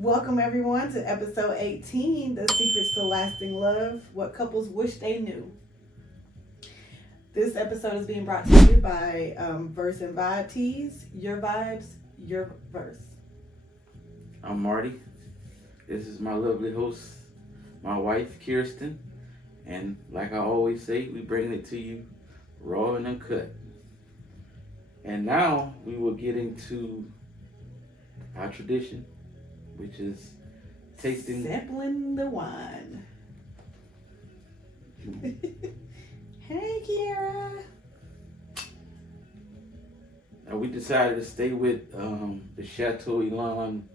Welcome everyone to episode 18, The Secrets to Lasting Love, What Couples Wish They Knew. This episode is being brought to you by Verse and Vibe Tees, your vibes, your verse. I'm Marty. This is my lovely host, my wife, Kirsten. And like I always say, we bring it to you raw and uncut. And now we will get into our tradition, which is tasting. Sampling the wine. Hey, Kiara. Now we decided to stay with the Chateau Elan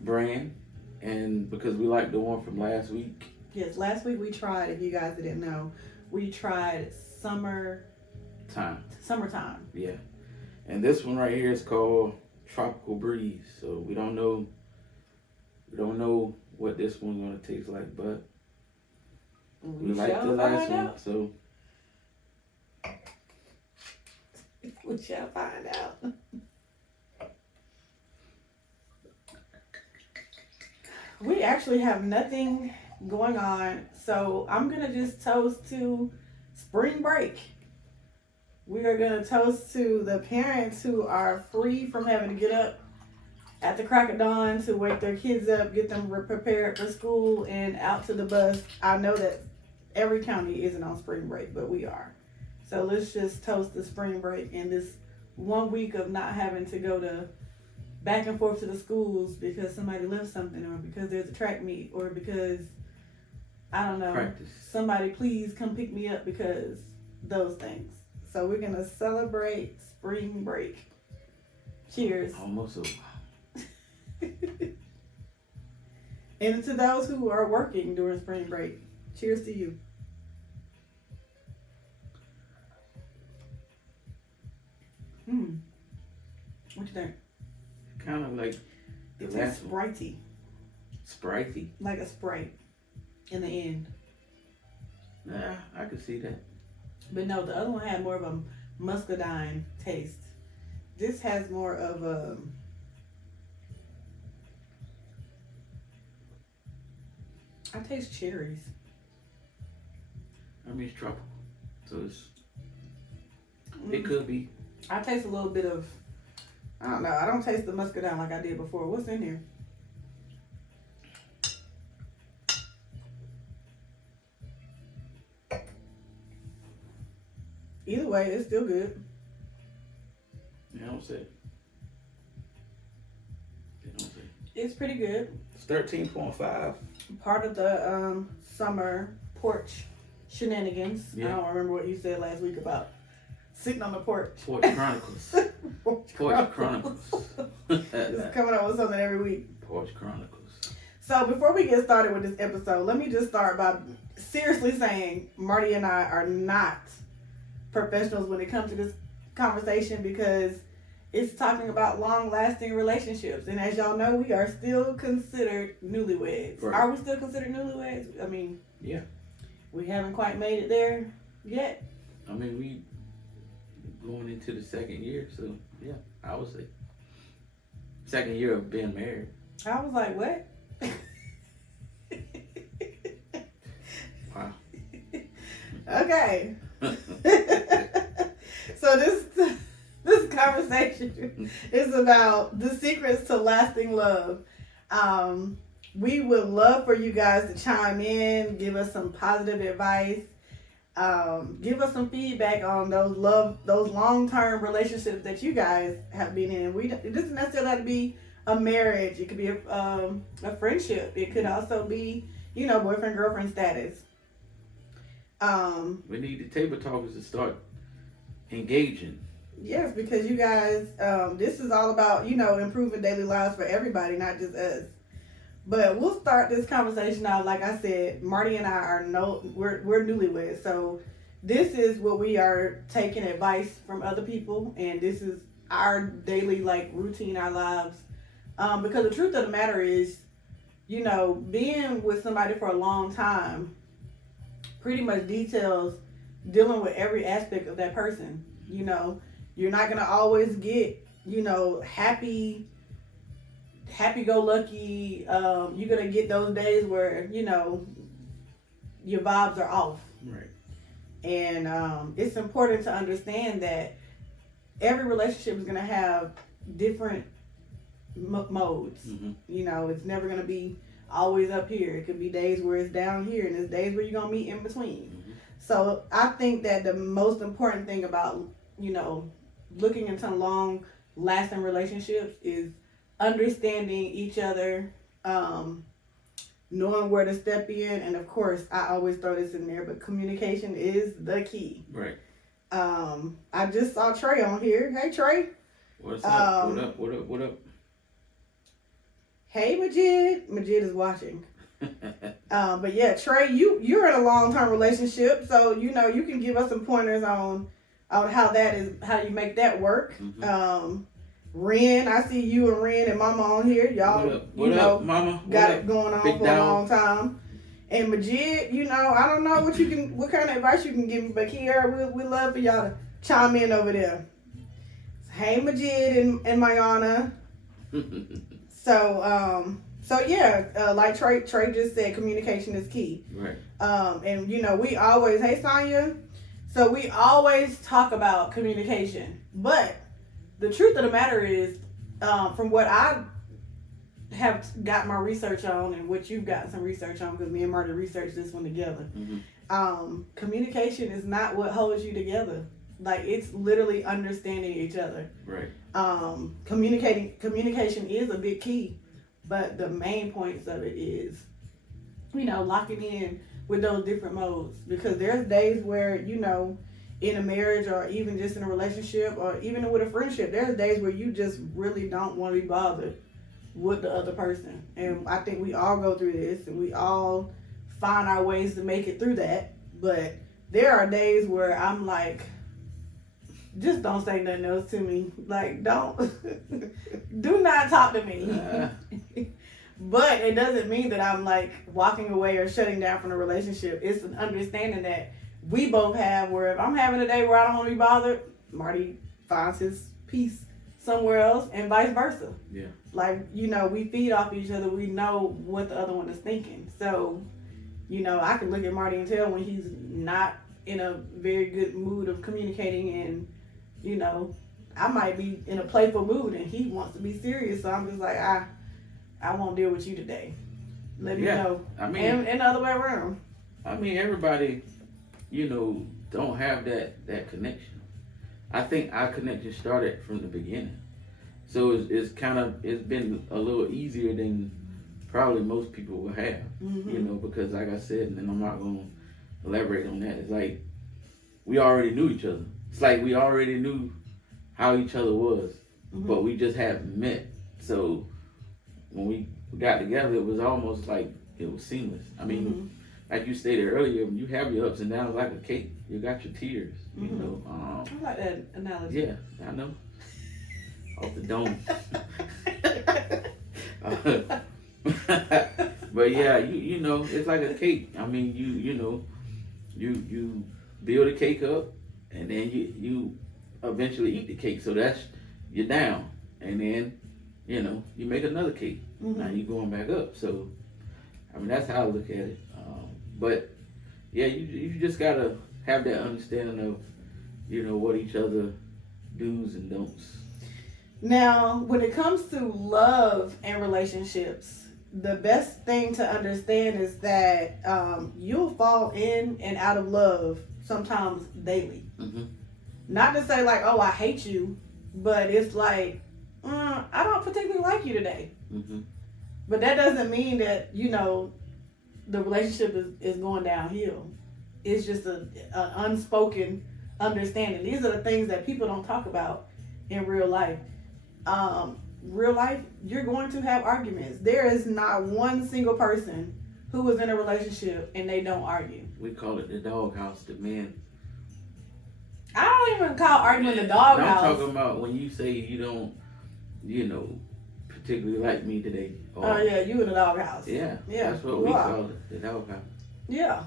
brand, and because we like the one from last week. Yes, last week we tried, if you guys didn't know, we tried summertime. Yeah. And this one right here is called Tropical Breeze. So we don't know what this one's gonna taste like, but we like the last one, so we shall find out. We actually have nothing going on, so I'm gonna just toast to spring break. We are gonna toast to the parents who are free from having to get up at the crack of dawn to wake their kids up, get them prepared for school and out to the bus. I know that every county isn't on spring break, but we are. So let's just toast the spring break and this 1 week of not having to go to back and forth to the schools because somebody left something, or because there's a track meet, or because, I don't know, practice. Somebody please come pick me up, because those things. So we're going to celebrate spring break. Cheers. Almost over. And to those who are working during spring break, cheers to you. What you think? Kind of like the It's last one. spritey. Spritey. Like a Sprite in the end. Nah, I could see that. But no, the other one had more of a muscadine taste. This has more of a... I taste cherries. I mean, it's tropical, so it could be. I taste a little bit of, I don't know, I don't taste the muscadine like I did before. What's in here? Either way, it's still good. You know what I'm saying? You know what I'm saying? It's pretty good. It's 13.5. Part of the summer porch shenanigans. Yeah. I don't remember what you said last week about sitting on the porch. Porch Chronicles. Porch Chronicles. Just coming up with something every week. Porch Chronicles. So before we get started with this episode, let me just start by seriously saying Marty and I are not professionals when it comes to this conversation, because it's talking about long-lasting relationships. And as y'all know, we are still considered newlyweds. Right. Are we still considered newlyweds? I mean, Yeah. we haven't quite made it there yet. I mean, we going into the second year, so yeah, I would say second year of being married. I was like, what? Wow. Okay. So this conversation is about the secrets to lasting love. We would love for you guys to chime in, give us some positive advice, give us some feedback on those long-term relationships that you guys have been in. It doesn't necessarily have to be a marriage. It could be a friendship. It could also be, boyfriend girlfriend status. We need the table talkers to start engaging. Yes, because you guys, this is all about, improving daily lives for everybody, not just us. But we'll start this conversation out. Like I said, Marty and I we're newlyweds. So this is what we are taking advice from other people. And this is our daily, routine, our lives. Because the truth of the matter is, being with somebody for a long time pretty much details dealing with every aspect of that person. You're not going to always get, happy happy-go-lucky. You're gonna get those days where your vibes are off. Right. And it's important to understand that every relationship is gonna have different modes. Mm-hmm. It's never gonna be always up here. It could be days where it's down here, and there's days where you're gonna meet in between. Mm-hmm. So I think that the most important thing about looking into long lasting relationships is understanding each other, knowing where to step in, and of course I always throw this in there, but communication is the key. Right. I just saw Trey on here. Hey Trey. What's up? What up? Hey Majid. Majid is watching. But yeah, Trey, you're in a long-term relationship, so you can give us some pointers on how you make that work. Mm-hmm. Ren, I see you and Ren and Mama on here. Y'all, what up, Mama? Got it going on Big for a long time. And Majid, I don't know what kind of advice you can give me, but Kiara, we love for y'all to chime in over there. Hey Majid and Mayana. So yeah, like Trey just said, communication is key. Right. And we always, hey Sonya, so we always talk about communication, but the truth of the matter is, from what I have got my research on, and what you've got some research on, because me and Marty researched this one together. Mm-hmm. Communication is not what holds you together. Like, it's literally understanding each other. Right. Communication is a big key. But the main points of it is, locking in with those different modes. Because there's days where, in a marriage or even just in a relationship or even with a friendship, there's days where you just really don't want to be bothered with the other person. And I think we all go through this, and we all find our ways to make it through that. But there are days where I'm like, just don't say nothing else to me. Like, do not talk to me. But it doesn't mean that I'm like walking away or shutting down from the relationship. It's an understanding that we both have, where if I'm having a day where I don't want to be bothered, Marty finds his peace somewhere else, and vice versa. Yeah. Like, we feed off each other. We know what the other one is thinking. So, I can look at Marty and tell when he's not in a very good mood of communicating, and I might be in a playful mood and he wants to be serious. So I'm just like, I won't deal with you today. Let me know. I mean, and the other way around. I mean, everybody, don't have that connection. I think our connection started from the beginning. So it's been a little easier than probably most people will have, Mm-hmm. Because like I said, and I'm not going to elaborate on that. It's like we already knew each other. It's like we already knew how each other was, Mm-hmm. but we just hadn't met. So when we got together, it was almost like it was seamless. I mean, Mm-hmm. like you stated earlier, you have your ups and downs like a cake. You got your tears, Mm-hmm. I like that analogy. Yeah, I know. Off the dome. But yeah, it's like a cake. I mean, you build a cake up, and then you eventually eat the cake. So you're down, and then you make another cake. Mm-hmm. Now you're going back up. So I mean, that's how I look at it. But yeah, you just gotta have that understanding of what each other do's and don'ts. Now, when it comes to love and relationships, the best thing to understand is that you'll fall in and out of love sometimes daily. Mm-hmm. Not to say like, oh, I hate you, but it's like, I don't particularly like you today. Mm-hmm. But that doesn't mean that, the relationship is going downhill. It's just an unspoken understanding. These are the things that people don't talk about in real life. Real life, you're going to have arguments. There is not one single person who is in a relationship and they don't argue. We call it the doghouse. The men. I don't even call arguing the doghouse. I'm talking about when you say you don't, particularly like me today. Oh yeah, you in the doghouse. Yeah. Yeah. That's what we call it, the doghouse. Yeah.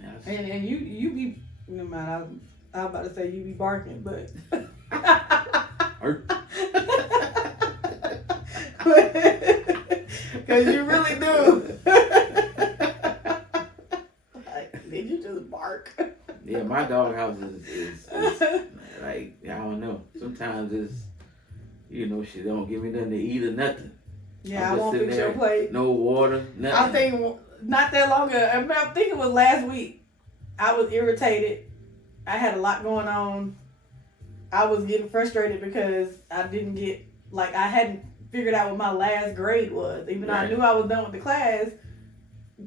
Yes. And you be, no matter, I was about to say you be barking, but Because you really do. Like, did you just bark? Yeah, my doghouse is like, I don't know. Sometimes it's, she don't give me nothing to eat or nothing. Yeah, I'm I just won't sitting fix there, your plate. no water, nothing. I think not that long ago. I think it was last week. I was irritated. I had a lot going on. I was getting frustrated because I didn't get, like, I hadn't figured out what my last grade was. Even though I knew I was done with the class.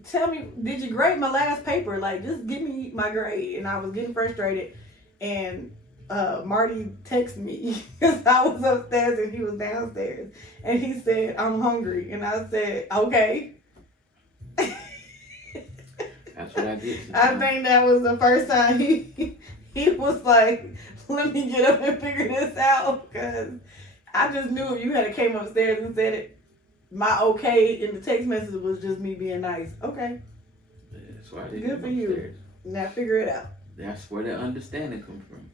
Tell me, did you grade my last paper? Like, just give me my grade. And I was getting frustrated. And Marty texted me because I was upstairs and he was downstairs. And he said, I'm hungry. And I said, okay. That's what I did. I think that was the first time he was like, let me get up and figure this out. Because I just knew if you had came upstairs and said it, my okay in the text message was just me being nice. Okay. That's why I did. Good for you. Now figure it out. That's where the understanding comes from.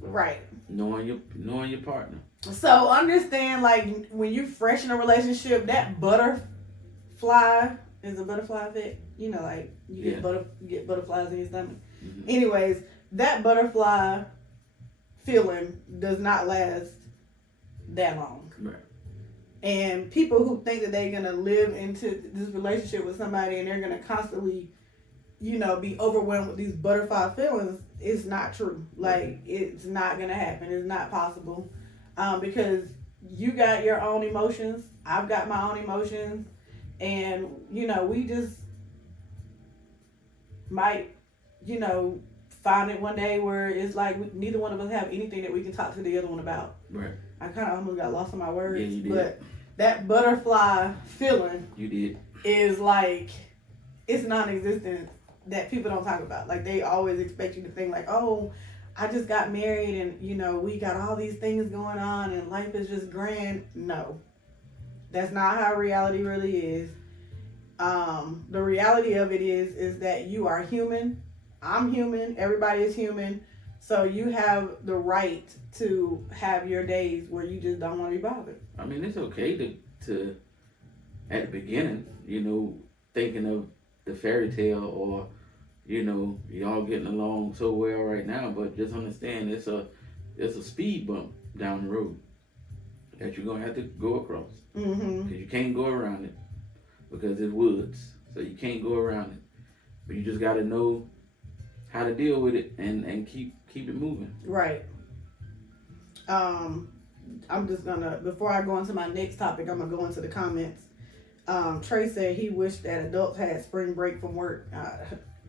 Right. Knowing your partner. So understand, like, when you fresh in a relationship, that butterfly is a butterfly effect. You know, like you get butterflies in your stomach. Mm-hmm. Anyways, that butterfly feeling does not last that long. Right. And people who think that they're gonna live into this relationship with somebody and they're gonna constantly, be overwhelmed with these butterfly feelings, it's not true. Like, it's not gonna happen. It's not possible. Because you got your own emotions. I've got my own emotions. And, we just might, find it one day where it's like neither one of us have anything that we can talk to the other one about. Right. I kind of almost got lost in my words. Yeah, you did. But that butterfly feeling You did. is like, it's non-existent, that people don't talk about. Like, they always expect you to think like, oh, I just got married and, we got all these things going on and life is just grand. No. That's not how reality really is. The reality of it is that you are human. I'm human. Everybody is human. So you have the right to have your days where you just don't want to be bothered. I mean, it's okay to at the beginning, thinking of the fairy tale or, y'all getting along so well right now, but just understand it's a speed bump down the road that you're going to have to go across. Mm-hmm. Because you can't go around it because it's woods. So you can't go around it. But you just got to know how to deal with it and keep it moving. Right. I'm just gonna, before I go into my next topic, I'm gonna go into the comments. Trey said he wished that adults had spring break from work.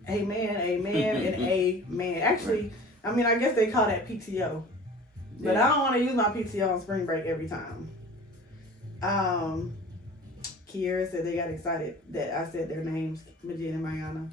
Amen, amen, and amen. Actually, I mean, I guess they call that PTO. But I don't want to use my PTO on spring break every time. Kiera said they got excited that I said their names, Majid and Mayana.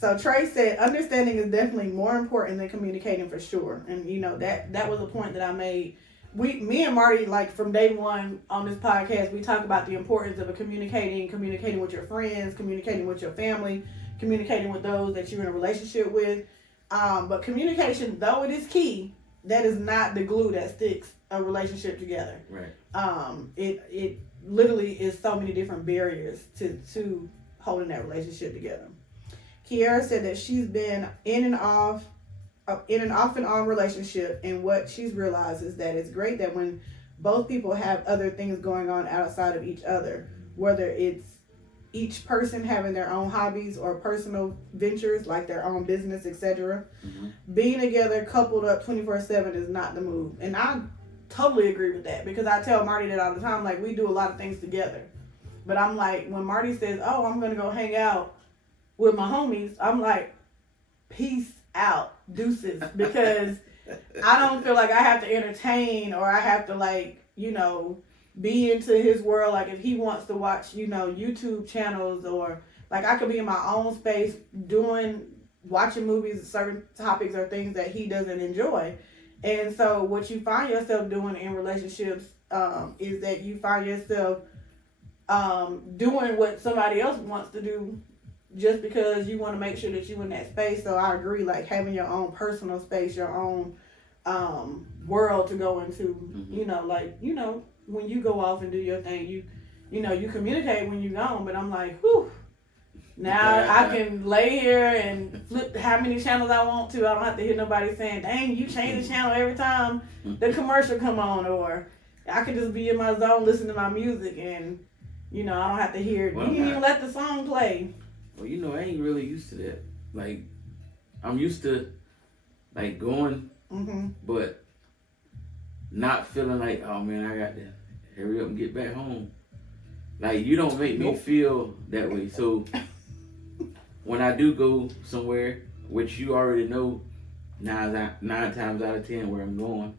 So Trey said, understanding is definitely more important than communicating for sure. And that was a point that I made. Me and Marty, like from day one on this podcast, we talk about the importance of communicating with your friends, communicating with your family, communicating with those that you're in a relationship with. But communication, though it is key, that is not the glue that sticks a relationship together. Right. It literally is so many different barriers to holding that relationship together. Kiara said that she's been in and off and on relationship, and what she's realized is that it's great that when both people have other things going on outside of each other, whether it's each person having their own hobbies or personal ventures like their own business, etc. Mm-hmm. Being together, coupled up 24/7 is not the move. And I totally agree with that, because I tell Marty that all the time. Like, we do a lot of things together, but I'm like, when Marty says, oh, I'm gonna go hang out with my homies, I'm like, peace out, deuces, because I don't feel like I have to entertain or I have to, like, be into his world. Like, if he wants to watch, YouTube channels, or like, I could be in my own space watching movies, certain topics or things that he doesn't enjoy. And so what you find yourself doing in relationships is that you find yourself doing what somebody else wants to do just because you want to make sure that you're in that space. So I agree, like, having your own personal space, your own world to go into, mm-hmm. when you go off and do your thing, you know, you communicate when you're gone. But I'm like, whew. Now I can lay here and flip how many channels I want to. I don't have to hear nobody saying, "Dang, you change the channel every time the commercial come on," or I can just be in my zone listening to my music, and you know, I don't have to hear. Well, you didn't even let the song play. Well, you know, I ain't really used to that. Like, I'm used to like going, but not feeling like, oh man, I got to hurry up and get back home. Like, you don't make me feel that way. So when I do go somewhere, which you already know 9 times out of 10 where I'm going,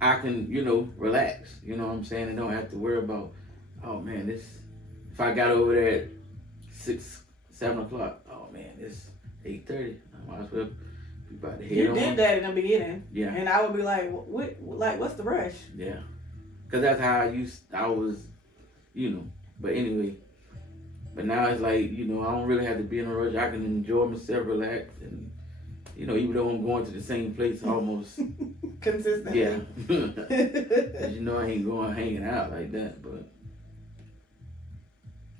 I can, you know, relax. You know what I'm saying? And don't have to worry about, oh man, this, if I got over there at 6, 7 o'clock, oh man, it's 8:30. I might as well be about to head on. You did that in the beginning. Yeah. And I would be like, what's the rush? Yeah. Because that's how I was, you know. But anyway, but now it's like, you know, I don't really have to be in a rush. I can enjoy myself, relax, and, you know, even though I'm going to the same place almost consistently. Yeah. As you know, I ain't going hanging out like that, but.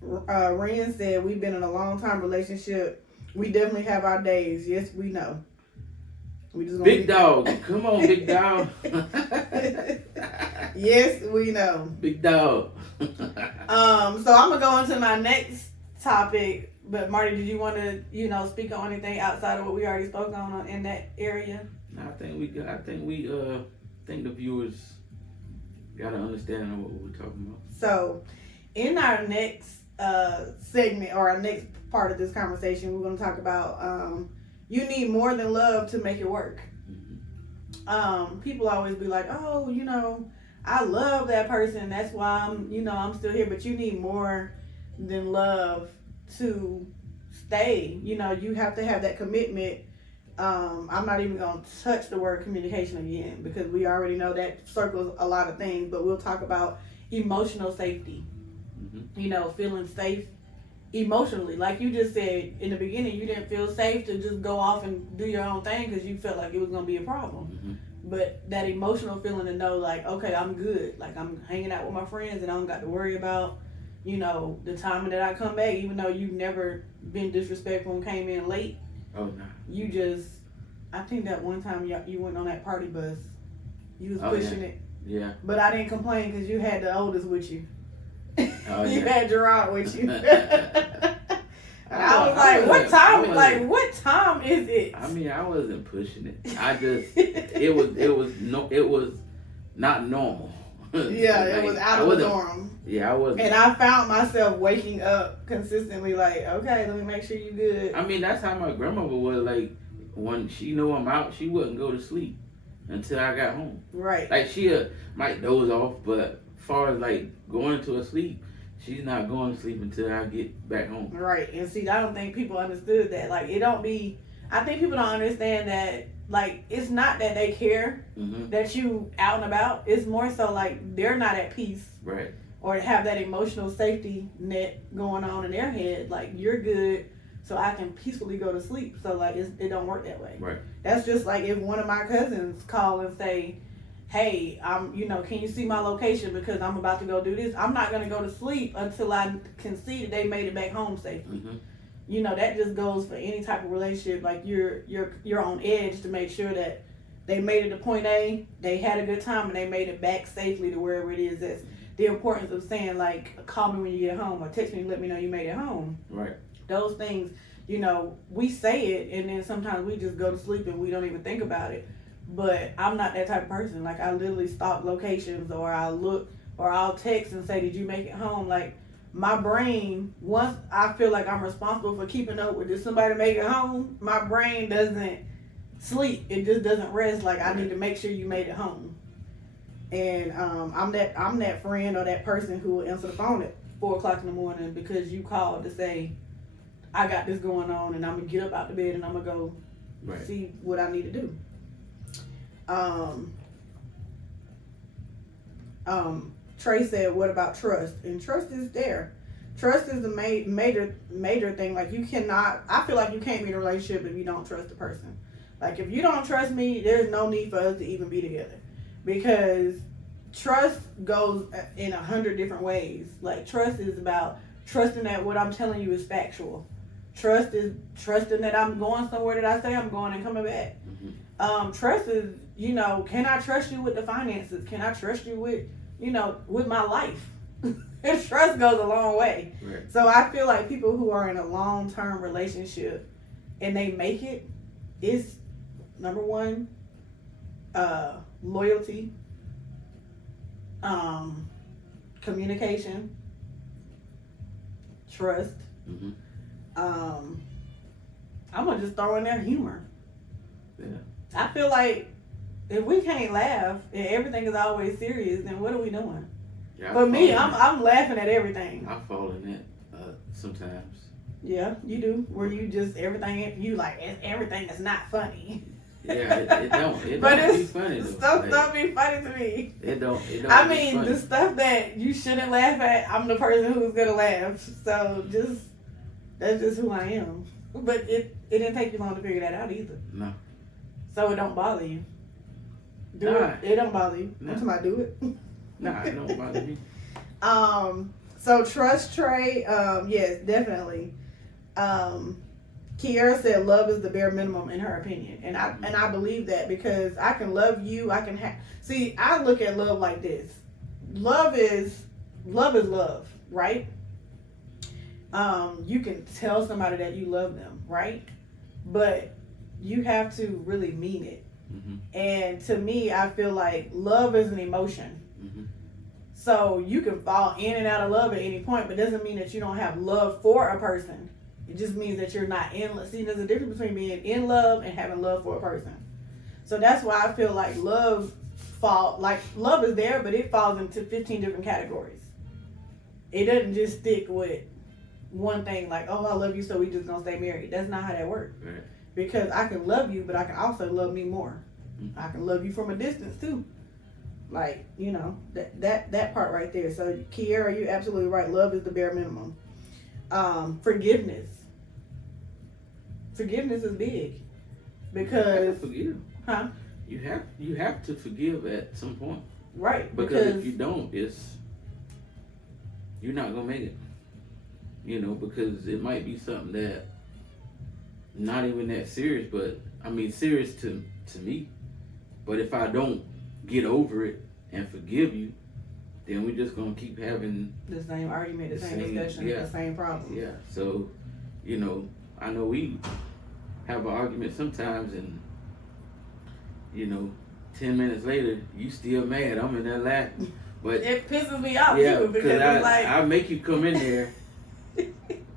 Ren said, we've been in a long time relationship. We definitely have our days. Yes, we know. We just Big dog. Come on, big dog. Yes, we know. Big dog. So I'm gonna go into my next topic. But Marty, did you want to, you know, speak on anything outside of what we already spoke on in that area? I think the viewers got an understanding of what we're talking about. So, in our next segment or our next part of this conversation, we're going to talk about you need more than love to make it work. People always be like, oh, you know, I love that person, that's why I'm still here. But you need more than love to stay. You know, you have to have that commitment. I'm not even going to touch the word communication again because we already know that circles a lot of things, but we'll talk about emotional safety. You know, feeling safe emotionally. Like you just said in the beginning, you didn't feel safe to just go off and do your own thing because you felt like it was going to be a problem. But that emotional feeling to know, like, okay, I'm good. Like, I'm hanging out with my friends and I don't got to worry about, you know, the time that I come back, even though you've never been disrespectful and came in late. Oh, no. You just, I think that one time you went on that party bus, you was pushing it. Yeah. But I didn't complain because you had the oldest with you. Oh, You yeah. had Gerard with you. I was like, what time? Like, what time is it? I mean, I wasn't pushing it. I just, it was not normal. Yeah, like, it was out of the norm. Yeah, I wasn't. And I found myself waking up consistently like, okay, let me make sure you good. I mean, that's how my grandmother was. Like, when she knew I'm out, she wouldn't go to sleep until I got home. Right. Like, she might doze off, but as far as, like, going to a sleep, she's not going to sleep until I get back home. Right. And see, I don't think people understood that. Like, I think people don't understand that, like, it's not that they care that you out and about. It's more so, like, they're not at peace. Right. Or have that emotional safety net going on in their head. Like, you're good, so I can peacefully go to sleep. So, like, it don't work that way. Right. That's just like if one of my cousins call and say, hey, can you see my location because I'm about to go do this? I'm not going to go to sleep until I can see that they made it back home safely. You know, that just goes for any type of relationship. Like, you're on edge to make sure that they made it to point A, they had a good time, and they made it back safely to wherever it is. That's the importance of saying, like, call me when you get home or text me and let me know you made it home. Right. Those things, you know, we say it, and then sometimes we just go to sleep and we don't even think about it. But I'm not that type of person. Like, I literally stalk locations, or I'll look, or I'll text and say, did you make it home? Like, my brain, once I feel like I'm responsible for keeping up with, did somebody make it home? My brain doesn't sleep. It just doesn't rest. Like, I need to make sure you made it home. And I'm that friend or that person who will answer the phone at 4 o'clock in the morning because you called to say, I got this going on, and I'm gonna get up out the bed and I'm gonna go see what I need to do. Trey said, what about trust? And trust is there. Trust is the major thing. Like, I feel like you can't be in a relationship if you don't trust the person. Like, if you don't trust me, there's no need for us to even be together. Because trust goes in 100 different ways. Like, trust is about trusting that what I'm telling you is factual. Trust is trusting that I'm going somewhere that I say I'm going and coming back. Trust is, can I trust you with the finances? Can I trust you with, with my life? Trust goes a long way. Right. So I feel like people who are in a long-term relationship and they make it, is number one, loyalty, communication, trust. Mm-hmm. I'm gonna just throw in there humor. Yeah. I feel like if we can't laugh and everything is always serious, then what are we doing? Yeah, For me, I'm laughing at everything. I fall in that sometimes. Yeah, you do. Where you just everything everything is not funny. Yeah, it don't But be funny though. Stuff don't be funny to me. It don't I be mean, funny. the stuff that you shouldn't laugh at, I'm the person who's gonna laugh. So that's just who I am. But it didn't take you long to figure that out either. No. So it don't bother you. Do Nah. it don't bother you. Nah. I'm talking about do it. Nah, it don't bother me. So trust Trey, yes, definitely. Kiara said love is the bare minimum in her opinion. And I believe that because I can love you, I look at love like this. Love is love, right? You can tell somebody that you love them, right? But you have to really mean it. Mm-hmm. And to me, I feel like love is an emotion. Mm-hmm. So you can fall in and out of love at any point, but doesn't mean that you don't have love for a person. It just means that you're not in love. See, there's a difference between being in love and having love for a person. So that's why I feel like love is there, but it falls into 15 different categories. It doesn't just stick with one thing like, oh, I love you, so we just gonna stay married. That's not how that works. Right. Because I can love you, but I can also love me more. Mm-hmm. I can love you from a distance too. Like, that part right there. So Kiara, you're absolutely right. Love is the bare minimum. Forgiveness. Forgiveness is big. Because forgive. Huh? You have to forgive at some point. Right. Because if you don't, you're not gonna make it. Because it might be something that not even that serious, but I mean serious to me. But if I don't get over it and forgive you, then we're just gonna keep having the same argument, the same discussion, the same problem. Yeah. So, I know we have an argument sometimes, and 10 minutes later, you still mad. I'm in there laughing, but it pisses me off yeah, too because it's like I make you come in there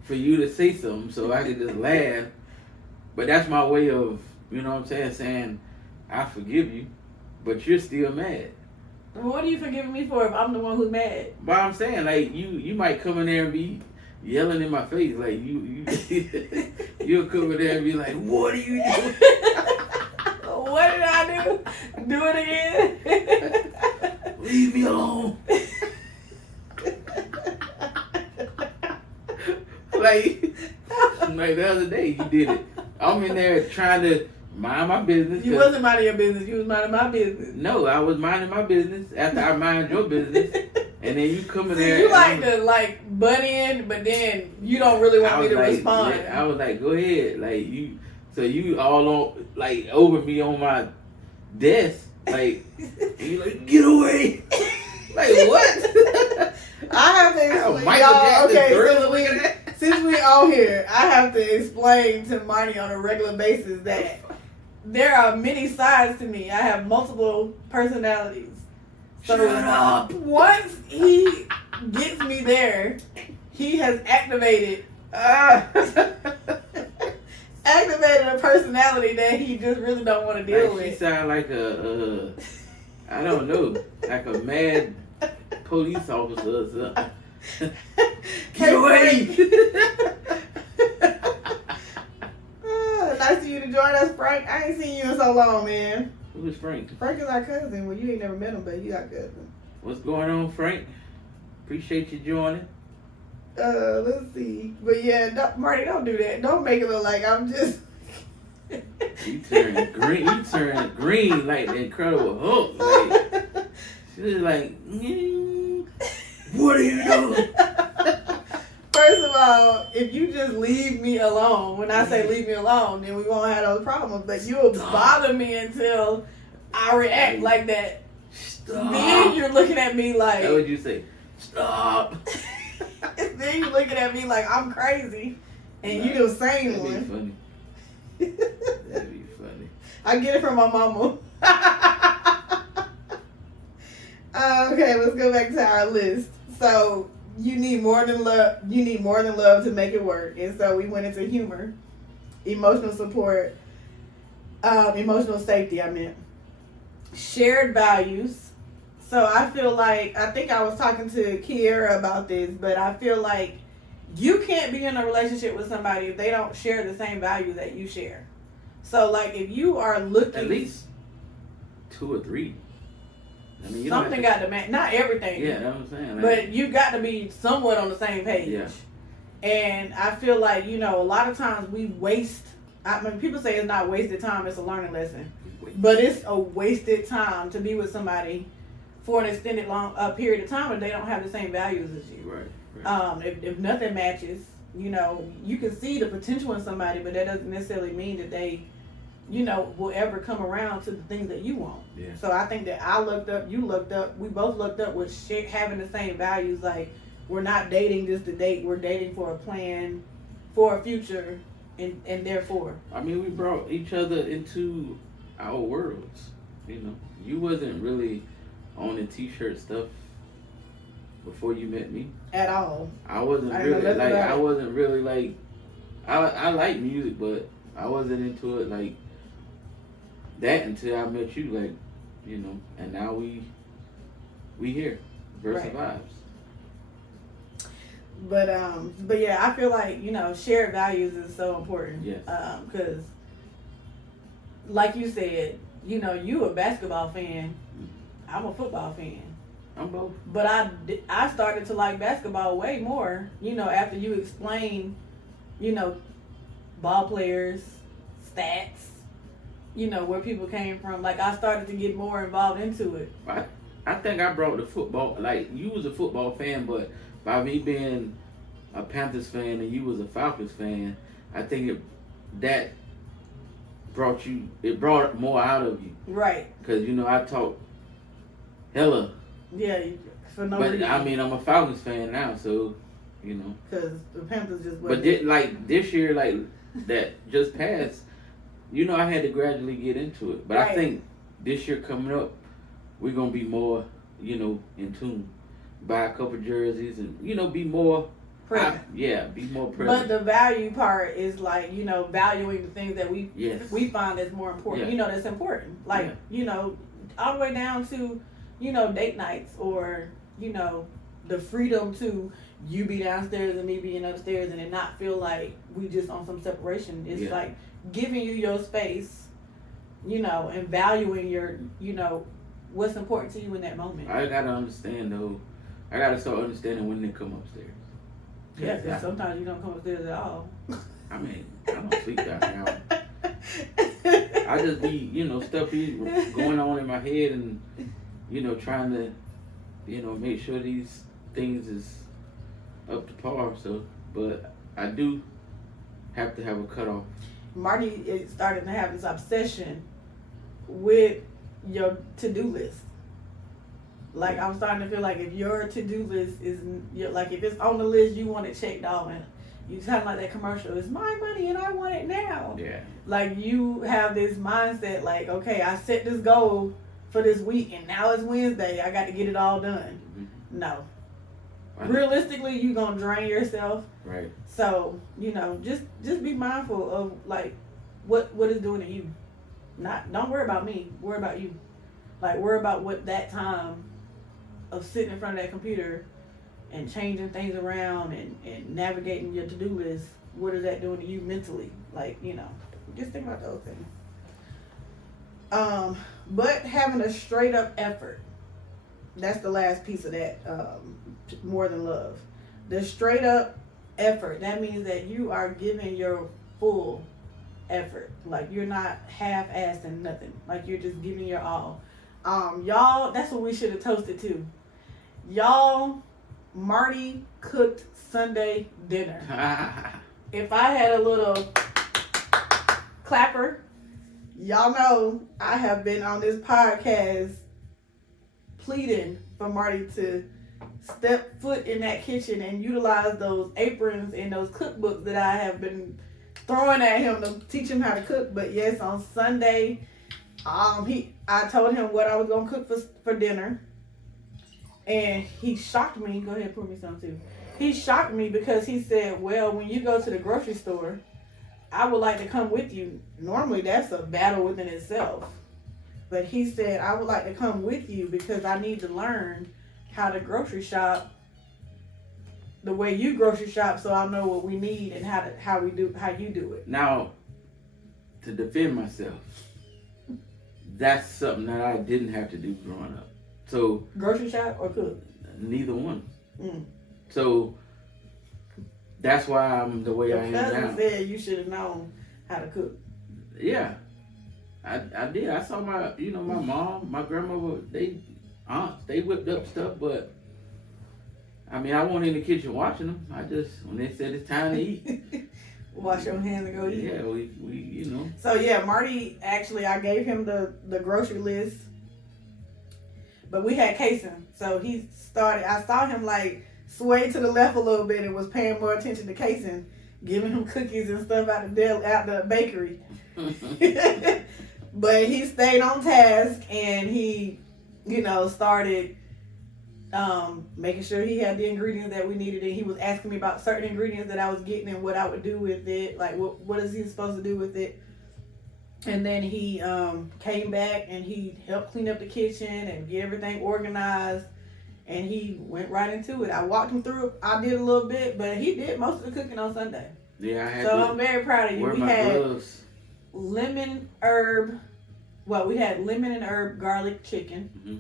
for you to say something so I can just laugh. But that's my way of, saying I forgive you, but you're still mad. What are you forgiving me for if I'm the one who's mad? But I'm saying, like, you might come in there and be yelling in my face, like you'll come in there and be like, "What are you doing? What did I do? Do it again? Leave me alone." like the other day, you did it. I'm in there trying to mind my business. You wasn't minding your business. You was minding my business. No, I was minding my business after I mind your business. And then you come in there. You like to butt in, but then you don't really want me to respond. Yeah, I was like, go ahead. Like so you all on over me on my desk. Like, and you like, get away. Like what? I have to explain. Y'all, okay, since we all here, I have to explain to Marty on a regular basis that there are many sides to me. I have multiple personalities. So shut up. Once he gets me there, he has activated a personality that he just really don't want to deal with. She sound like I don't know, like a mad police officer or something. Get away! Nice of you to join us, Frank. I ain't seen you in so long, man. Who's Frank? Frank is our cousin. Well, you ain't never met him, but you our cousin. What's going on, Frank? Appreciate you joining. Let's see. But yeah, Marty, don't do that. Don't make it look like I'm just... You turn green like the Incredible Hulk. Like, She was like, what are you doing? First of all, if you just leave me alone, when I say leave me alone, then we won't have those problems. But you'll bother me until I react like that. Stop. Then you're looking at me like. How would you say? Stop. Then you're looking at me like I'm crazy, and you the same That'd one. be funny. That'd be funny. I get it from my mama. Okay, let's go back to our list. So you need more than love. You need more than love to make it work. And so we went into humor, emotional support, emotional safety. I meant shared values. So I feel like I think I was talking to Kiera about this, but I feel like you can't be in a relationship with somebody if they don't share the same values that you share. So like if you are looking at least 2 or 3. I mean, you something got to match. Not everything. Yeah, that's what I'm saying. Like, but you got to be somewhat on the same page. Yeah. And I feel like, a lot of times we waste. I mean, people say it's not wasted time; it's a learning lesson. But it's a wasted time to be with somebody for an extended long period of time if they don't have the same values as you. Right. If nothing matches, you can see the potential in somebody, but that doesn't necessarily mean that they, will ever come around to the things that you want. Yeah. So I think that I looked up, you looked up, we both looked up with having the same values. Like, we're not dating just to date, we're dating for a plan, for a future, and therefore. I mean, we brought each other into our worlds. You wasn't really on the t-shirt stuff before you met me. At all. I wasn't really like, I like music, but I wasn't into it like that until I met you, like, and now we here, Versa Vibes. But yeah, I feel like, shared values is so important. Yes. Because, like you said, you a basketball fan, I'm a football fan. I'm both. But I started to like basketball way more, after you explained, ball players, stats, where people came from. Like, I started to get more involved into it. I think I brought the football, like, you was a football fan, but by me being a Panthers fan and you was a Falcons fan, I think that brought more out of you. Right. Because, I talk hella. Yeah, for no reason. But, I mean, I'm a Falcons fan now, so, Because the Panthers just wasn't. But this year, like, that just passed, I had to gradually get into it. But right. I think this year coming up, we're going to be more, in tune. Buy a couple jerseys and, be more present. Be more present. But the value part is like, valuing the things that we find that's more important. Yeah. That's important. Like, all the way down to, date nights or, the freedom to you be downstairs and me being upstairs and it not feel like we just on some separation. It's like giving you your space, and valuing your, what's important to you in that moment. I gotta understand though. I gotta start understanding when they come upstairs. Yeah, because sometimes you don't come upstairs at all. I mean, I don't sleep down there. I just be, stuff be going on in my head and, trying to, make sure these things is up to par. So, but I do have to have a cutoff. Marty is starting to have this obsession with your to-do list. Like, I'm starting to feel like if your to-do list is, like, if it's on the list, you want it checked off, and you kind of like that commercial, it's my money and I want it now. Yeah. Like, you have this mindset, like, okay, I set this goal for this week, and now it's Wednesday, I got to get it all done. Mm-hmm. No. Realistically, you're going to drain yourself. Right. So, just be mindful of, like, what it's doing to you. Don't worry about me. Worry about you. Like, worry about what that time of sitting in front of that computer and changing things around and navigating your to-do list, what is that doing to you mentally? Like, just think about those things. But having a straight up effort, that's the last piece of that, more than love. The straight up effort, that means that you are giving your full effort. Like, you're not half-assing nothing. Like, you're just giving your all. Y'all, that's what we should have toasted to. Y'all, Marty cooked Sunday dinner. If I had a little clapper, y'all know I have been on this podcast pleading for Marty to step foot in that kitchen and utilize those aprons and those cookbooks that I have been throwing at him to teach him how to cook. But yes, on Sunday, I told him what I was gonna cook for dinner, and he shocked me. Go ahead, pour me some too. He shocked me because he said, "Well, when you go to the grocery store, I would like to come with you." Normally, that's a battle within itself. But he said, "I would like to come with you because I need to learn how to grocery shop the way you grocery shop, so I know what we need and how you do it." Now, to defend myself, that's something that I didn't have to do growing up. So grocery shop or cook? Neither one. Mm. So that's why I'm the way I am now. Your cousin said you should have known how to cook. Yeah, I did. I saw my mom, my grandmother, they whipped up stuff, but I mean, I wasn't in the kitchen watching them. I just, when they said it's time to eat, wash your hands and go eat. Yeah, we So yeah, Marty, actually, I gave him the grocery list, but we had casing. So I saw him like sway to the left a little bit and was paying more attention to casing, giving him cookies and stuff out the bakery. But he stayed on task, and he, started making sure he had the ingredients that we needed, and he was asking me about certain ingredients that I was getting and what I would do with it, like what is he supposed to do with it. And then he came back and he helped clean up the kitchen and get everything organized, and he went right into it. I walked him through it. I did a little bit, but he did most of the cooking on Sunday. Yeah, I had so I'm very proud of you. We had gloves. lemon and herb garlic chicken, mm-hmm.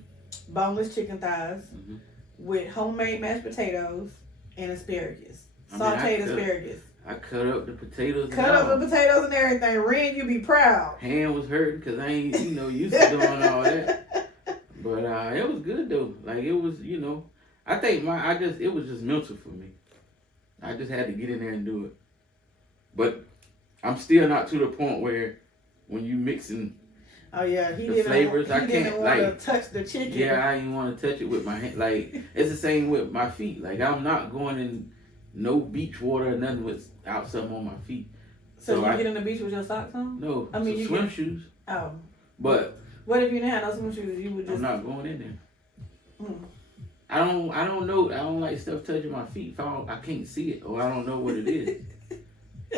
boneless chicken thighs, mm-hmm. with homemade mashed potatoes and asparagus, sauteed asparagus. I cut up the potatoes. Cut up the potatoes and everything. Ren, you be proud. Hand was hurting because I ain't, used to doing all that. But it was good though. Like it was, I think it was just mental for me. I just had to get in there and do it. But I'm still not to the point where when you mixing the flavors, I can't want to touch the chicken. Yeah, I didn't want to touch it with my hand. Like it's the same with my feet. Like I'm not going in no beach water or nothing without something on my feet. So you get in the beach with your socks on? No, I mean swim shoes. Oh, but what if you didn't have no swim shoes? You would just. I'm not going in there. Mm. I don't know. I don't like stuff touching my feet. If I can't see it or I don't know what it is.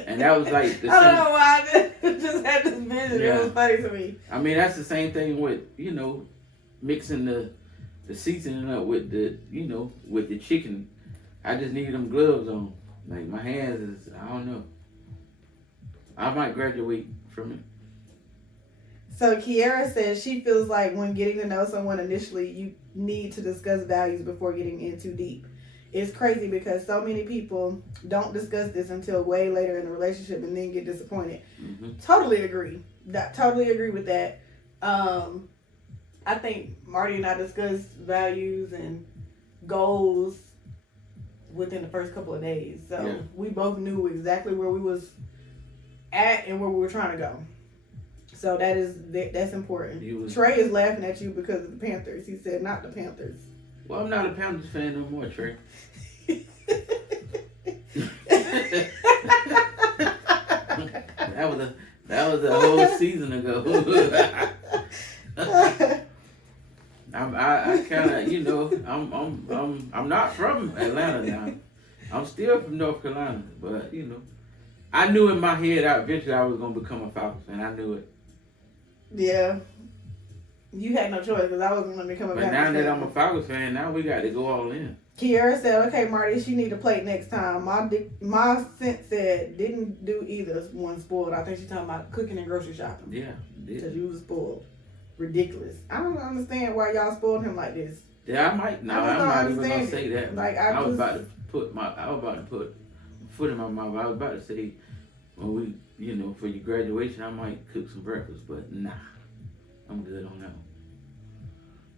And that was like the same. I don't know why I just had this vision. Yeah. It was funny to me. I mean, that's the same thing with, mixing the seasoning up with with the chicken. I just need them gloves on. Like my hands is, I don't know. I might graduate from it. So Kiara says she feels like when getting to know someone initially, you need to discuss values before getting in too deep. It's crazy because so many people don't discuss this until way later in the relationship and then get disappointed. Mm-hmm. Totally agree. Totally agree with that. I think Marty and I discussed values and goals within the first couple of days. So we both knew exactly where we was at and where we were trying to go. So that's important. Trey is laughing at you because of the Panthers. He said not the Panthers. Well, I'm not a Panthers fan no more, Trey. That was a whole season ago. I kind of, I'm not from Atlanta now. I'm still from North Carolina, but I knew in my head eventually I was gonna become a Falcons fan. I knew it. Yeah. You had no choice because I wasn't going to become a Falcons fan. But now that I'm a Falcons fan, now we got to go all in. Kiara said, okay, Marty, she need to plate next time. My sense said, didn't do either one spoiled. I think she's talking about cooking and grocery shopping. Yeah. Because you was spoiled. Ridiculous. I don't understand why y'all spoiled him like this. Yeah, I might. No, I'm not even going to say that. Like, I was about to put foot in my mouth. I was about to say, when we, for your graduation, I might cook some breakfast, but nah. I'm good on that one.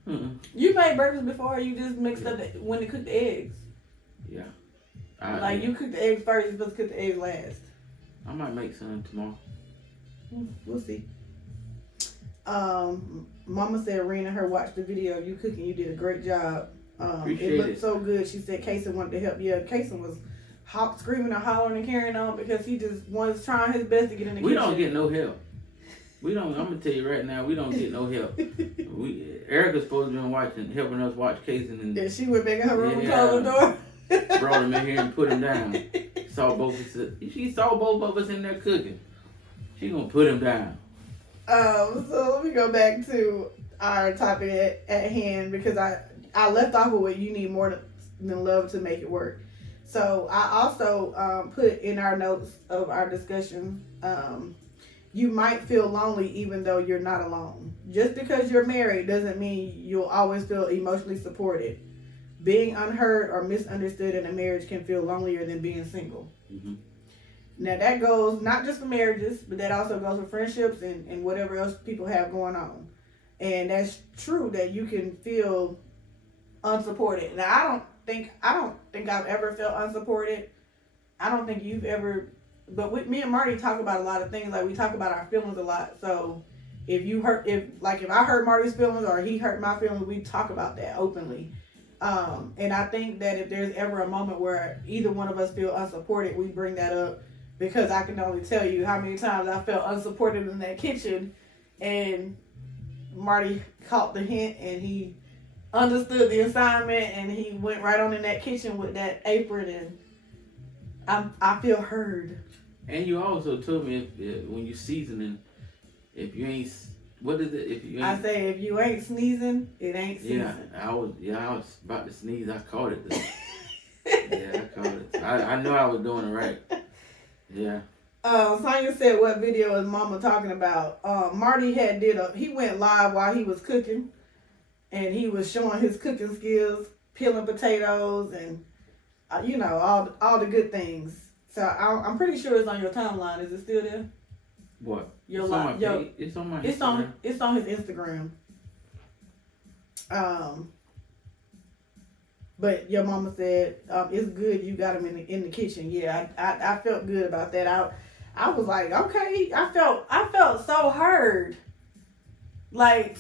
Mm-mm. You made burgers before, or you just mixed up when to cook the eggs? Yeah. Like you cook the eggs first, you're supposed to cook the eggs last. I might make some tomorrow. We'll see. Mama said Rena her watched the video of you cooking. You did a great job. It looked so good. She said Kason wanted to help. Yeah, Kason was screaming and hollering and carrying on because he just was trying his best to get in the kitchen. We don't get no help. We don't. I'm gonna tell you right now, we don't get no help. Erica's supposed to be helping us watch Kason, and she went back in her room and closed the door. Brought him in here and put him down. She saw both of us in there cooking. She gonna put him down. So let me go back to our topic at hand because I left off with you need more than love to make it work. So I also put in our notes of our discussion, you might feel lonely even though you're not alone. Just because you're married doesn't mean you'll always feel emotionally supported. Being unheard or misunderstood in a marriage can feel lonelier than being single. Mm-hmm. Now that goes not just for marriages, but that also goes for friendships and whatever else people have going on. And that's true that you can feel unsupported. Now I don't think I've ever felt unsupported. I don't think you've ever, but me and Marty talk about a lot of things. Like we talk about our feelings a lot. So if I hurt Marty's feelings or he hurt my feelings, we talk about that openly. And I think that if there's ever a moment where either one of us feel unsupported, we bring that up because I can only tell you how many times I felt unsupported in that kitchen and Marty caught the hint and he understood the assignment and he went right on in that kitchen with that apron and I feel heard. And you also told me if when you seasoning, if you ain't, what is it? I say if you ain't sneezing, it ain't seasoning. I was about to sneeze. I caught it. I caught it. I know I was doing it right. Yeah. Sonya said, "What video is Mama talking about?" Marty he went live while he was cooking, and he was showing his cooking skills, peeling potatoes, and all the good things. So I'm pretty sure it's on your timeline. Is it still there? What? It's on my It's Instagram. It's on his Instagram. But your mama said it's good you got him in the kitchen. Yeah, I felt good about that. I was like, okay. I felt so heard. Like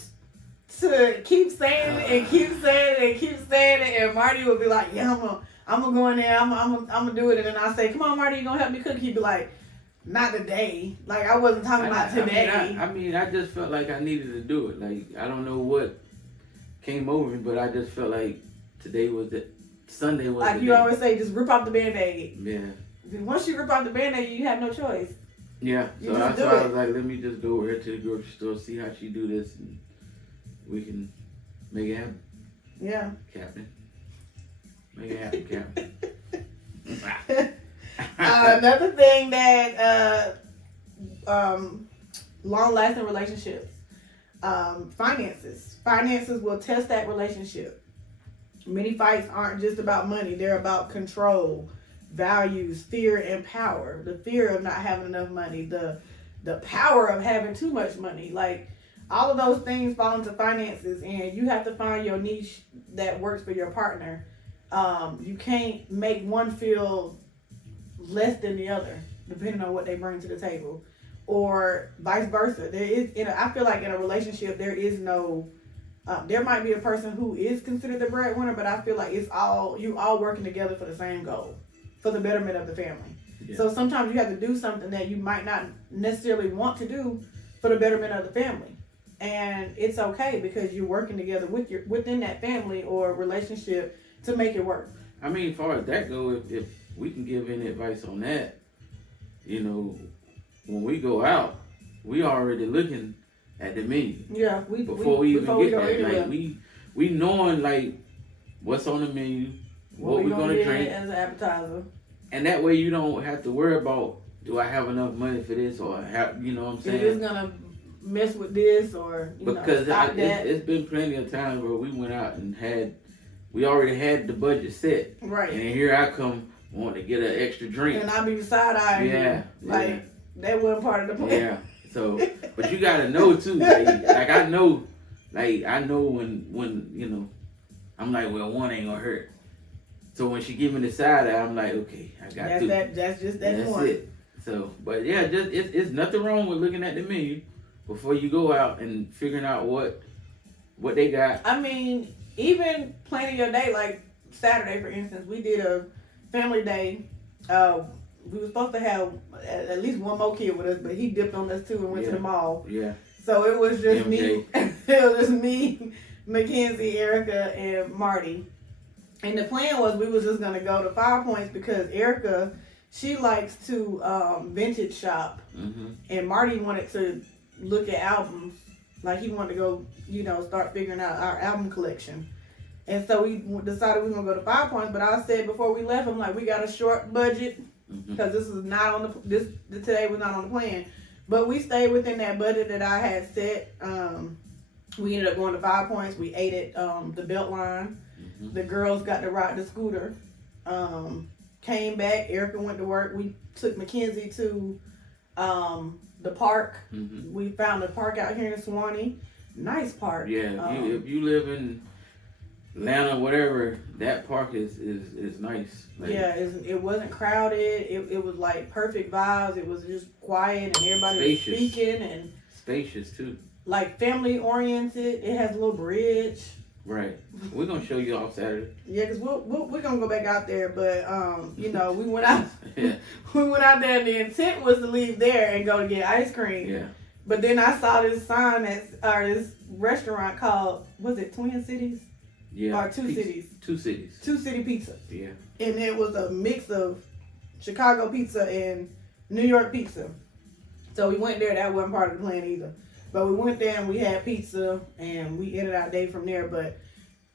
to keep saying it and keep saying it and keep saying it, and Marty would be like, yeah, I'm gonna go in there. I'm gonna do it, and then I say, come on, Marty, you gonna help me cook? He'd be like, not today. Like I wasn't talking about today. I just felt like I needed to do it. Like I don't know what came over me, but I just felt like today was it. Sunday was like the you day. always say, just rip off the Band-Aid. Yeah. Once you rip off the Band-Aid, you have no choice. Yeah. You So I just was like, let me just go over here to the grocery store, see how she do this, and we can make it happen. Yeah. Captain. Make it happen, Captain. Another thing that long-lasting relationships, finances will test that relationship. Many fights aren't just about money. They're about control, values, fear, and power. The fear of not having enough money, the power of having too much money. Like all of those things fall into finances, and you have to find your niche that works for your partner. You can't make one feel less than the other, depending on what they bring to the table, or vice versa. I feel like in a relationship there is no. There might be a person who is considered the breadwinner, but I feel like you all working together for the same goal, for the betterment of the family. Yeah. So sometimes you have to do something that you might not necessarily want to do for the betterment of the family, and it's okay because you're working together within that family or relationship to make it work. I mean, as far as that goes, if we can give any advice on that, when we go out, we already looking at the menu. Yeah, before we even get there, anywhere. like we knowing like what's on the menu, what we're gonna drink as an appetizer, and that way you don't have to worry about do I have enough money for this or have what I'm saying. If it's gonna mess with this or because it's been plenty of times where we went out and we already had the budget set, right? And here I come wanting to get an extra drink, and I be side eyeing that wasn't part of the plan. Yeah. So, but you gotta know too. Like I know like I know when you know, I'm like, well, one ain't gonna hurt. So when she give me the side eye, I'm like, okay, I got That's two. that's just that That's one. it. So, but yeah, just it's nothing wrong with looking at the menu before you go out and figuring out what they got. I mean, even planning your day, like Saturday, for instance, we did a family day. We were supposed to have at least one more kid with us, but he dipped on us too and went to the mall. Yeah. So it was just MJ. it was just me, Mackenzie, Erica, and Marty. And the plan was we was just gonna go to Five Points because Erica, she likes to vintage shop, and Marty wanted to look at albums. Like he wanted to go, start figuring out our album collection. And so we decided we were gonna go to Five Points. But I said before we left, I'm like, we got a short budget because this is not on today was not on the plan. But we stayed within that budget that I had set. We ended up going to 5 Points. We ate at the Beltline. The girls got to ride the scooter. Came back. Erica went to work. We took Mackenzie to the park. We found a park out here in Suwanee. Nice park. Yeah, if you live in Atlanta, whatever, that park is nice. Like, yeah, it wasn't crowded. It was like perfect vibes. It was just quiet and everybody was speaking and spacious too. Like family oriented. It has a little bridge. Right. We're gonna show you off Saturday. Yeah, cause we're gonna go back out there, but we went out. Yeah. We went out there, and the intent was to leave there and go to get ice cream. Yeah. But then I saw this sign this restaurant called, was it Twin Cities? Yeah. Or Two Cities. Two Cities. Two City Pizza. Yeah. And it was a mix of Chicago pizza and New York pizza. So we went there. That wasn't part of the plan either. But we went there and we had pizza and we ended our day from there. But,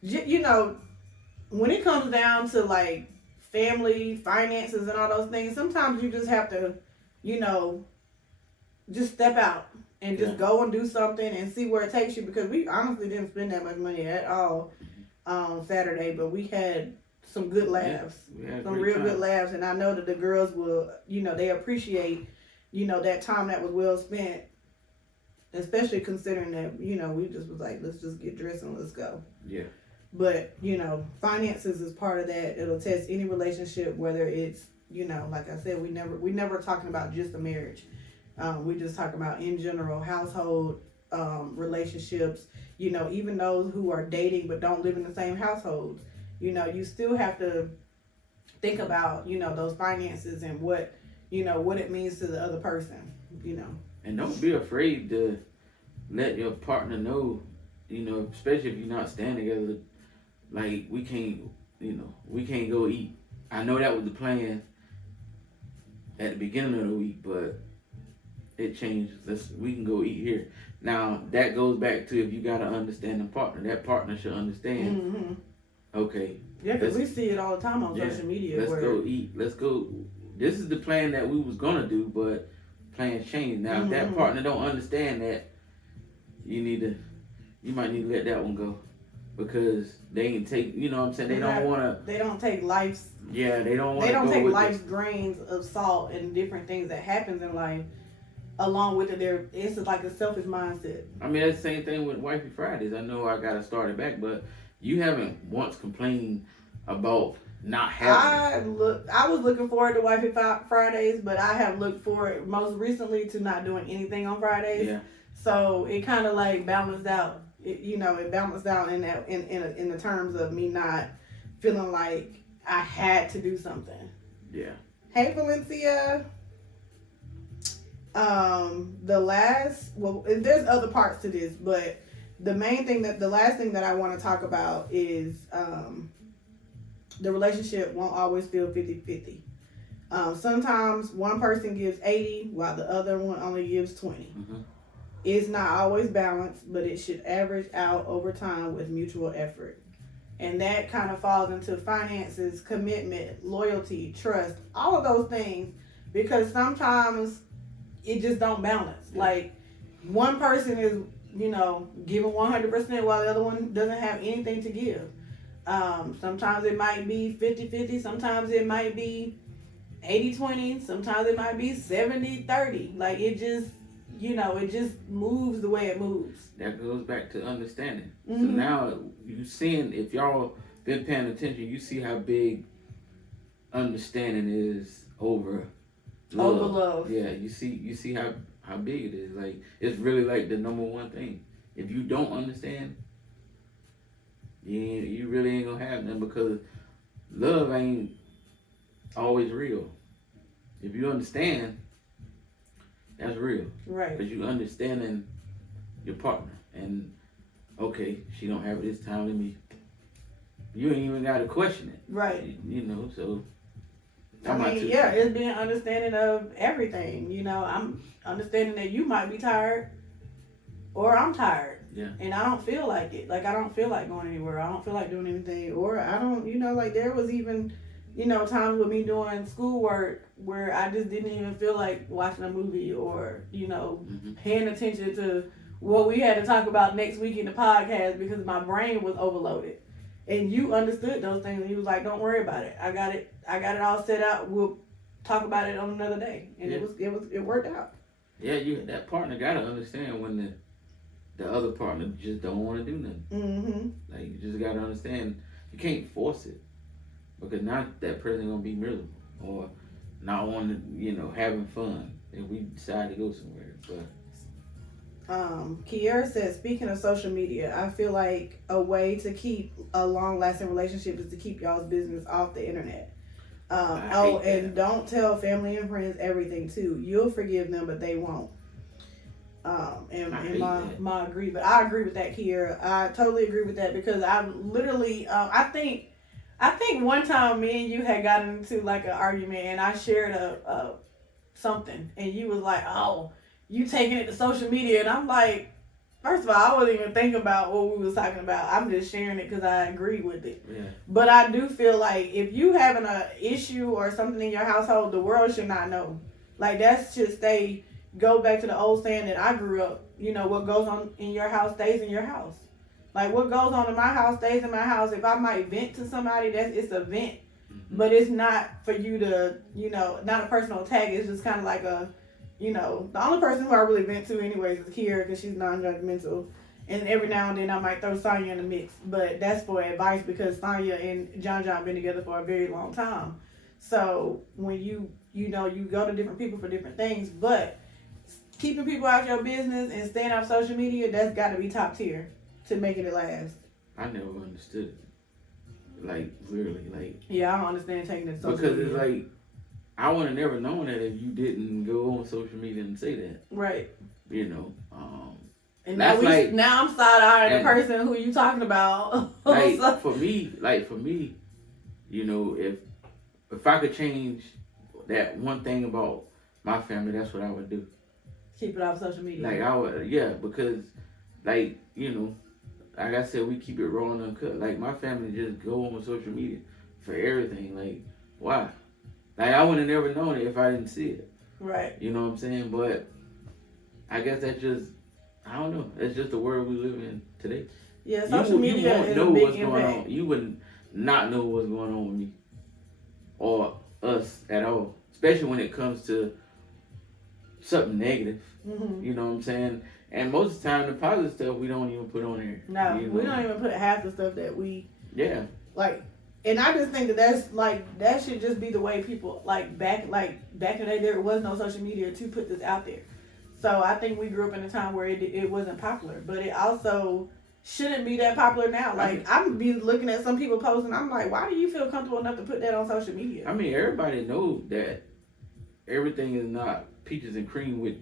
when it comes down to like family, finances, and all those things, sometimes you just have to, just step out and just go and do something and see where it takes you. Because we honestly didn't spend that much money at all on Saturday, but we had some good laughs, some real good laughs. And I know that the girls will, they appreciate, that time that was well spent. Especially considering that, we just was like, let's just get dressed and let's go. Yeah. But, finances is part of that. It'll test any relationship, whether it's, like I said, we never talking about just a marriage. We just talking about in general household relationships, even those who are dating but don't live in the same households. You still have to think about, those finances and what it means to the other person, And don't be afraid to let your partner know, especially if you're not staying together, like we can't go eat. I know that was the plan at the beginning of the week, but it changed. We can go eat here. Now that goes back to if you got an understanding partner, that partner should understand. Mm-hmm. Okay. Yeah, because we see it all the time on social media. Let's go eat. Let's go. This is the plan that we was gonna do, but plans change. Now, if that partner don't understand that, you might need to let that one go, because they ain't take. You know what I'm saying? They don't want to. They don't take life's. Yeah, they don't want. They don't take life's grains of salt and different things that happens in life. Along with it, it's like a selfish mindset. I mean, that's the same thing with Wifey Fridays. I know I gotta start it back, but you haven't once complained about not having. I was looking forward to Wifey Fridays, but I have looked forward most recently to not doing anything on Fridays. Yeah. So it kind of like balanced out. It balanced out in that in the terms of me not feeling like I had to do something. Yeah. Hey Valencia. There's other parts to this, but the last thing that I want to talk about is the relationship won't always feel 50-50. Sometimes one person gives 80 while the other one only gives 20. Mm-hmm. It's not always balanced, but it should average out over time with mutual effort. And that kind of falls into finances, commitment, loyalty, trust, all of those things, because sometimes it just don't balance. Like one person is, giving 100% while the other one doesn't have anything to give. Sometimes it might be 50-50. Sometimes it might be 80-20. Sometimes it might be 70-30. Like it just, it just moves the way it moves. That goes back to understanding. So Mhm. now you seeing, if y'all been paying attention, you see how big understanding is over love. Over love. Yeah, you see how big it is. Like, it's really like the number one thing. If you don't understand, you really ain't gonna have nothing, because love ain't always real. If you understand, that's real. Right. Because you understanding your partner. And, okay, she don't have this time with me. You ain't even got to question it. Right. So. It's being understanding of everything. I'm understanding that you might be tired or I'm tired. Yeah. And I don't feel like it. Like, I don't feel like going anywhere. I don't feel like doing anything. Or I don't, like there was even, times with me doing schoolwork where I just didn't even feel like watching a movie or, paying attention to what we had to talk about next week in the podcast because my brain was overloaded. And you understood those things, and you was like, "Don't worry about it. I got it all set out. We'll talk about it on another day." And it worked out. Yeah, that partner gotta understand when the other partner just don't want to do nothing. Mm-hmm. Like, you just gotta understand, you can't force it, because now that person gonna be miserable or not wanting, having fun if we decide to go somewhere. But Kiera says, speaking of social media, I feel like a way to keep a long-lasting relationship is to keep y'all's business off the internet. And don't tell family and friends everything too. You'll forgive them, but they won't. Ma agree, but I agree with that, Kiera. I totally agree with that because I literally, I think one time me and you had gotten into like an argument, and I shared a something, and you was like, "Oh, you taking it to social media," and I'm like, first of all, I wasn't even thinking about what we was talking about. I'm just sharing it because I agree with it. Yeah. But I do feel like if you having an issue or something in your household, the world should not know. Like, that's just go back to the old saying that I grew up. What goes on in your house stays in your house. Like, what goes on in my house stays in my house. If I might vent to somebody, it's a vent. Mm-hmm. But it's not for you to, not a personal attack. It's just kind of like the only person who I really vent to anyways is Kiera because she's non-judgmental. And every now and then I might throw Sonya in the mix. But that's for advice because Sonya and John been together for a very long time. So when you go to different people for different things, but keeping people out your business and staying off social media, that's got to be top tier to making it last. I never understood it. Like, literally, like. Yeah, I don't understand taking it to social media. Because it's like, I would have never known that if you didn't go on social media and say that. Right. And now I'm side-eyeing the person who you talking about. For me, if I could change that one thing about my family, that's what I would do. Keep it off social media. Like, I would, yeah, because, like I said, we keep it raw and uncut. Like, my family just go on social media for everything. Like, why? Like, I would have never known it if I didn't see it. Right. You know what I'm saying? But I guess that's just, I don't know. It's just the world we live in today. Yeah, social media is a big impact. You wouldn't not know what's going on with me or us at all. Especially when it comes to something negative. Mm-hmm. You know what I'm saying? And most of the time, the positive stuff we don't even put on there. No, we don't even put half the stuff that we... Yeah. Like... And I just think that should just be the way people, back in the day, there was no social media to put this out there. So I think we grew up in a time where it wasn't popular, but it also shouldn't be that popular now. Like, I'm be looking at some people posting, I'm like, why do you feel comfortable enough to put that on social media? I mean, everybody knows that everything is not peaches and cream with,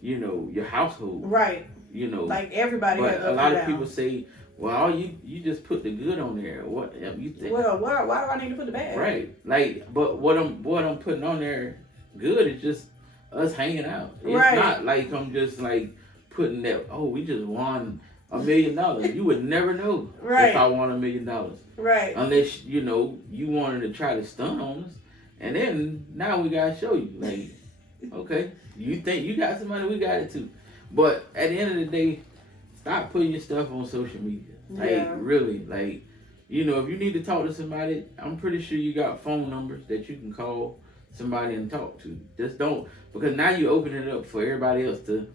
your household. Right. Like, everybody has a lot of people say, well, you just put the good on there. What you think? Well, why do I need to put the bad? Right. Like, but what I'm putting on there good is just us hanging out. It's not like I'm just like putting that, oh, we just won $1 million. You would never know if I won $1 million. Right. Unless, you wanted to try to stun on us. And then now we gotta show you. Like, okay, you think you got some money, we got it too. But at the end of the day, stop putting your stuff on social media. Like, really, like, if you need to talk to somebody, I'm pretty sure you got phone numbers that you can call somebody and talk to. Just don't, because now you open it up for everybody else to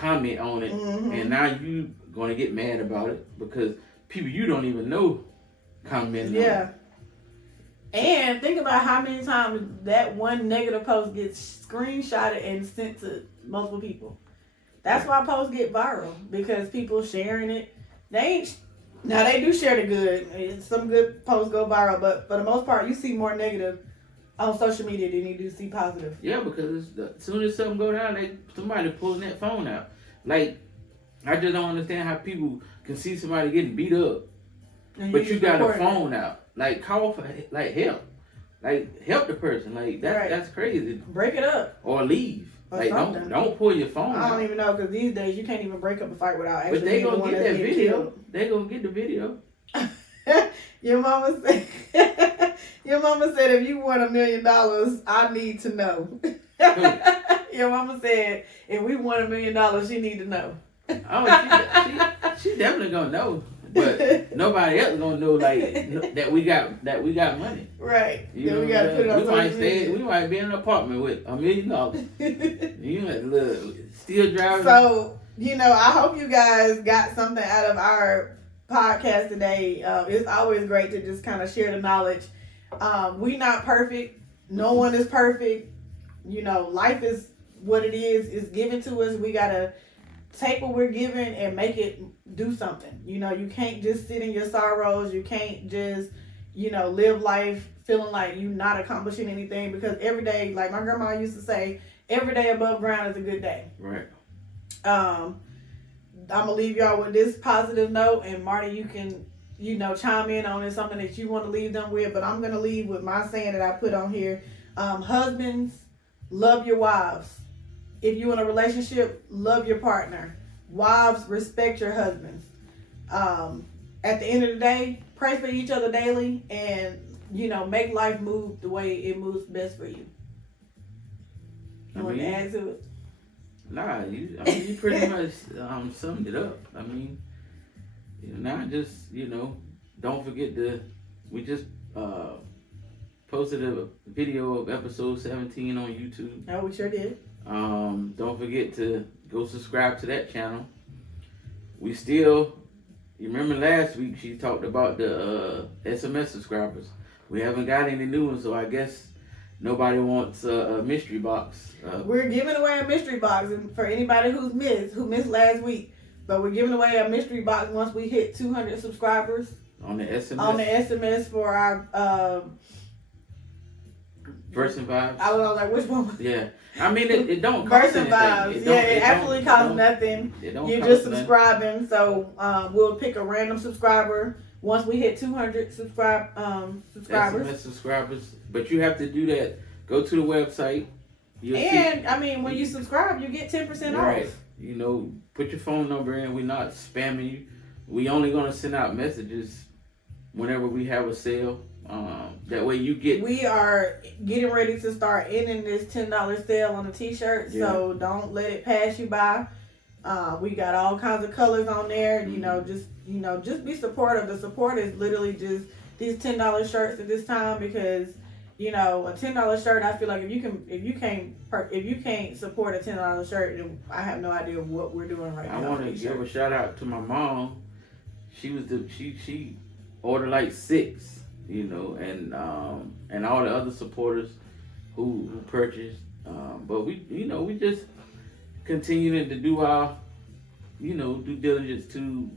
comment on it, Mm-hmm. and now you gonna get mad about it because people you don't even know commenting. Yeah. And think about how many times that one negative post gets screenshotted and sent to multiple people. That's why posts get viral, because people sharing it. Now they do share the good. Some good posts go viral, but for the most part, you see more negative on social media than you do see positive. Yeah, because as soon as something go down, somebody pulling that phone out. Like, I just don't understand how people can see somebody getting beat up, but you got a phone out. Like, call for help. Like, help the person. Like, that's crazy. Break it up. Or leave. Or like, something. don't pull your phone out. I don't even know, because these days you can't even break up a fight without actually. But they gonna get that video. Killed. They gonna get the video. Your mama said. Your mama said, if you won $1 million, I need to know. Your mama said, if we won $1 million, she need to know. Oh, she definitely gonna know. But nobody else gonna know that we got money. Right. You then we gotta put it on social media. We might be in an apartment with $1 million. You look, still driving. So, I hope you guys got something out of our podcast today. It's always great to just kind of share the knowledge. We not perfect. No one is perfect. Life is what it is. It's given to us. We gotta take what we're given and make it do something. You can't just sit in your sorrows. You can't just, live life feeling like you're not accomplishing anything, because every day, like my grandma used to say, every day above ground is a good day. Right. I'm gonna leave y'all with this positive note, and Marty, you can, chime in on it, something that you want to leave them with, but I'm gonna leave with my saying that I put on here. Husbands, love your wives. If you're in a relationship, love your partner. Wives, respect your husbands. At the end of the day, pray for each other daily, and make life move the way it moves best for you. You want to add to it? Nah, you pretty much summed it up. Now just don't forget we just posted a video of episode 17 on YouTube. Oh, we sure did. Don't forget to go subscribe to that channel. You remember last week she talked about the SMS subscribers. We haven't got any new ones, so I guess nobody wants a mystery box. We're giving away a mystery box, and for anybody who missed last week, but we're giving away a mystery box once we hit 200 subscribers on the SMS. On the SMS for our Verse and Vibes. I was like, which one? Yeah. It don't cost Verse and anything. Vibes. It absolutely costs nothing. You're just subscribing. So we'll pick a random subscriber once we hit 200 subscribers. SMS subscribers. But you have to do that. Go to the website. When you subscribe, you get 10% right. off. Put your phone number in. We're not spamming you. We only going to send out messages whenever we have a sale. That way you get. We are getting ready to start ending this $10 sale on the t-shirt, so don't let it pass you by. We got all kinds of colors on there. Mm-hmm. Just be supportive. The support is literally just these $10 shirts at this time, because a $10 shirt, I feel like if you can't support a $10 shirt, then I have no idea what we're doing right now. I want to give a shout out to my mom. She ordered like 6. And all the other supporters who purchased. But we just continuing to do our, due diligence to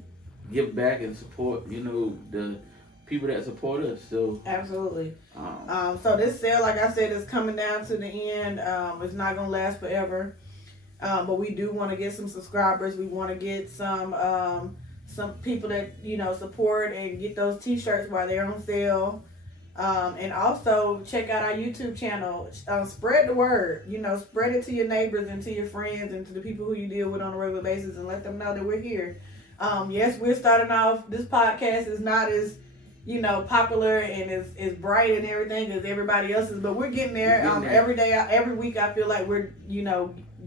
give back and support, the people that support us. So absolutely. So this sale, like I said, is coming down to the end. It's not gonna last forever. But we do want to get some subscribers. We want to get some people that support and get those t-shirts while they're on sale, and also check out our YouTube channel. Spread the word, spread it to your neighbors and to your friends and to the people who you deal with on a regular basis, and let them know that we're here. Yes, we're starting off. This podcast is not as popular and as bright and everything as everybody else's, but we're getting there. Every day, every week, I feel like we're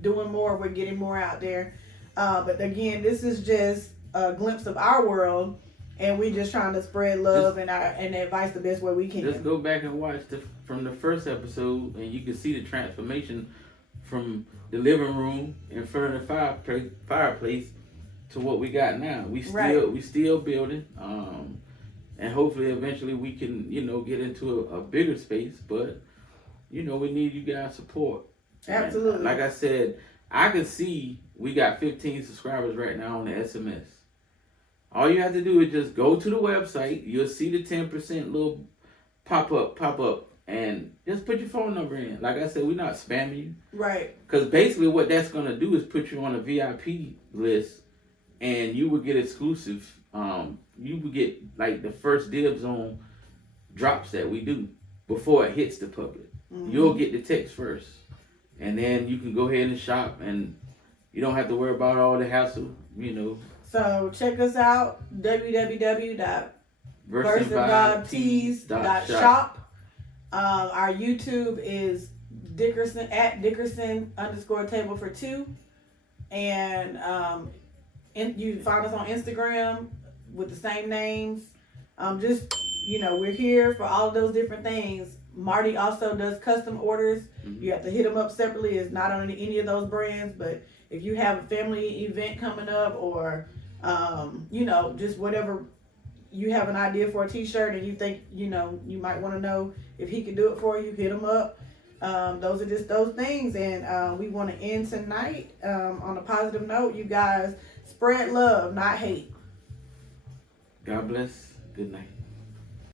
doing more. We're getting more out there. But again, this is just a glimpse of our world, and we just trying to spread love and advice the best way we can. Just go back and watch from the first episode, and you can see the transformation from the living room in front of the fireplace to what we got now. We still building, and hopefully eventually we can get into a bigger space. But we need you guys' support. Absolutely. And like I said, I can see we got 15 subscribers right now on the SMS. All you have to do is just go to the website. You'll see the 10% little pop up, and just put your phone number in. Like I said, we're not spamming you. Right. Because basically what that's going to do is put you on a VIP list, and you will get exclusive. You will get like the first dibs on drops that we do before it hits the public. Mm-hmm. You'll get the text first, and then you can go ahead and shop, and you don't have to worry about all the hassle, So check us out, www.versandvibetees.shop. Our YouTube is Dickerson @Dickerson_table for two. And you can find us on Instagram with the same names. We're here for all of those different things. Marty also does custom orders. Mm-hmm. You have to hit him up separately. It's not on any of those brands, but if you have a family event coming up or just whatever, you have an idea for a t-shirt and you think, you might want to know if he can do it for you, hit him up. Those are just those things. And we want to end tonight on a positive note. You guys spread love, not hate. God bless. Good night.